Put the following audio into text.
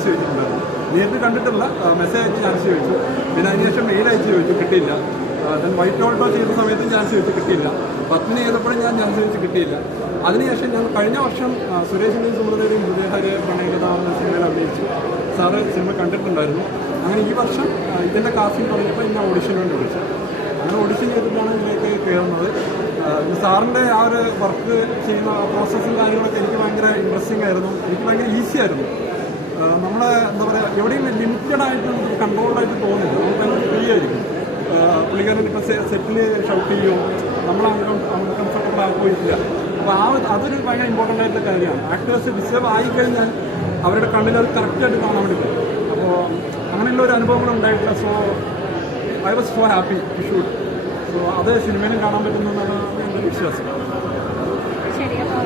Chance ചോദിച്ചിട്ടുണ്ടായിരുന്നു. നേരിട്ട് കണ്ടിട്ടുള്ള മെസ്സേജ് അയച്ച് ചാൻസ് ചോദിച്ചു. പിന്നെ അതിനുശേഷം മെയിൽ അയച്ച് ചോദിച്ചു, കിട്ടിയില്ല. ദെൻ വൈറ്റ് ഓൾട്ടോ ചെയ്ത സമയത്തും ചാൻസ് ചോദിച്ചു, കിട്ടിയില്ല. പത്നി ചെയ്തപ്പോഴും ഞാൻ ചാൻസ് ചോദിച്ച് കിട്ടിയില്ല. അതിനുശേഷം ഞാൻ കഴിഞ്ഞ വർഷം സുരേഷിൻ്റെയും സുമൃതയുടെയും ഹൃദയഹാര്യ പ്രണയകഥ എന്ന സിനിമയിൽ അഭിനയിച്ചു. സാറ് സിനിമ കണ്ടിട്ടുണ്ടായിരുന്നു. അങ്ങനെ ഈ വർഷം ഇതിൻ്റെ കാസ്റ്റിംഗ് പറഞ്ഞപ്പോൾ ഇന്ന് ഓഡിഷന് വേണ്ടി വിളിച്ചു. അങ്ങനെ ഓഡിഷൻ ചെയ്തിട്ടാണ് ഇതിലേക്ക് കയറുന്നത്. സാറിൻ്റെ ആ ഒരു വർക്ക് ചെയ്യുന്ന പ്രോസസ്സും കാര്യങ്ങളൊക്കെ എനിക്ക് ഭയങ്കര ഇൻട്രസ്റ്റിംഗ് ആയിരുന്നു. എനിക്ക് ഭയങ്കര ഈസി ആയിരുന്നു. നമ്മളെ എന്താ പറയുക, എവിടെയും ലിമിറ്റഡ് ആയിട്ട് കൺട്രോൾഡായിട്ട് തോന്നില്ല. നമുക്ക് ഭയങ്കര ഫ്രീ ആയിരിക്കും. പുള്ളിക്കാരൻ ഇപ്പോൾ സെറ്റിൽ ഷൗട്ട് ചെയ്യുമോ, അൺകംഫർട്ടബിൾ ആക്കുകയില്ല. അപ്പോൾ അതൊരു ഭയങ്കര ഇമ്പോർട്ടൻ്റ് ആയിട്ടുള്ള കാര്യമാണ്. ആക്ടേഴ്സ് ഡിസ്റ്റർബ് ആയിക്കഴിഞ്ഞാൽ അവരുടെ കണ്ണിൽ അത് കറക്റ്റായിട്ട് കാണാൻ വേണ്ടി പറ്റും. അപ്പോൾ അങ്ങനെയുള്ള ഒരു അനുഭവങ്ങൾ ഉണ്ടായിട്ടില്ല. So I was so happy to shoot. So അത് സിനിമയിലും കാണാൻ പറ്റുന്നതാണ് എൻ്റെ വിശ്വാസം. ശരി. അപ്പോൾ